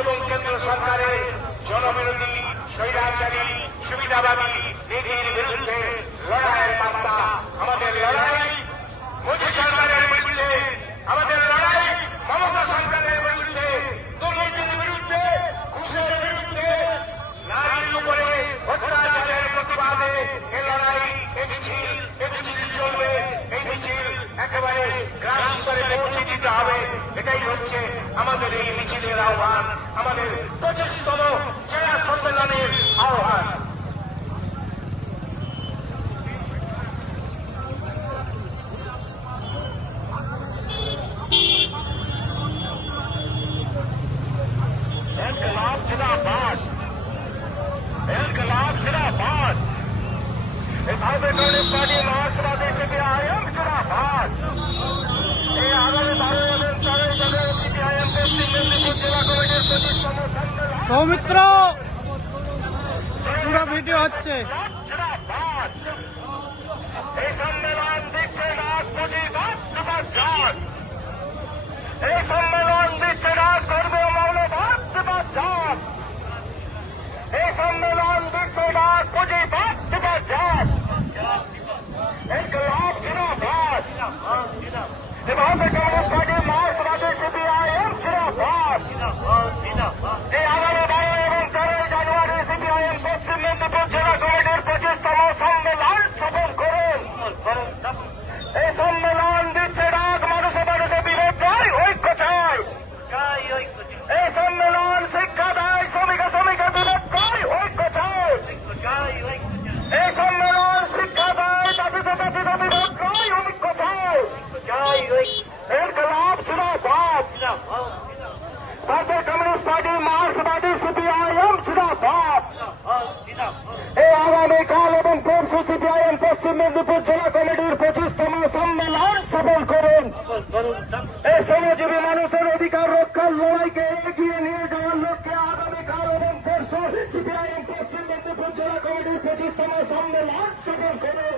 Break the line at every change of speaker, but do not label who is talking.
এবং কেন্দ্র সরকারের জনবিরোধী, স্বৈরাচারী, সুবিধাবাদী নীতির বিরুদ্ধে লড়াইয়ের বার্তা আমাদের লড়াই, মোদী সরকারের বিরুদ্ধে, আমাদের লড়াই, মমতা সরকারের বিরুদ্ধে, দুর্নীতির বিরুদ্ধে, ঘুষের বিরুদ্ধে, নারীর উপরে অত্যাচারের প্রতিবাদে এ লড়াই, এ মিছিল এ মিছিল চলবে, এই মিছিল একেবারে গ্রাম স্তরে পৌঁছে দিতে হবে, এটাই হচ্ছে আমাদের এই মিছিলের আহ্বান আমাদের পঁচিশতম জেলা সম্মেলনের আহ্বান इनकलाब जिंदाबाद इनकलाब जिंदाबाद इताबे कम्युनिस्ट पार्टी मार्क्सवादी सीपीआईएम जिंदाबाद
সৌমিত্র পুরো ভিডিও হচ্ছে।
এই সম্মেলন দিচ্ছে না পুঁজিবাদ জাত। এই সম্মেলন দিচ্ছে না ধর্ম মৌলবাদ জাত। এই সম্মেলন দিচ্ছে না পুঁজিবাদ জাত ইনকলাব জিন্দাবাদ। ভারতীয় কমিউনিস্ট পার্টি মার্ক্সবাদী সিপিআইএম জিন্দাবাদ এই আগামী বারো এবং তেরোই জানুয়ারি সিপিআইএম পশ্চিম মেদিনীপুর জেলা কমিটির পঁচিশতম সম্মেলন সফল করুন এই সম্মেলন দিচ্ছে ডাক মানুষে মানুষে বিরোধ নয় ঐক্য চাই এই সম্মেলন শিক্ষা দেয় শ্রমিক শ্রমিকের বিরোধ নয় ঐক্য চাই এই সম্মেলন শিক্ষা দেয় জাতিতে জাতিতে বিরোধ নয় ঐক্য চাই ইনকলাব ভারতীয় কমিউনিস্ট পার্টি মার্ক্সবাদী সিপিআইএম জিন্দাবাদ এই আগামীকাল এবং পরশু সিপিআইএম পশ্চিম মেদিনীপুর জেলা কমিটির পঁচিশতম সম্মেলন সফল করুন। এই শ্রমজীবী মানুষের অধিকার রক্ষার লড়াইকে এগিয়ে নিয়ে যাওয়ার লক্ষ্যে আগামীকাল এবং পরশু সিপিআইএম পশ্চিম মেদিনীপুর জেলা কমিটির পঁচিশতম সম্মেলন সফল করুন।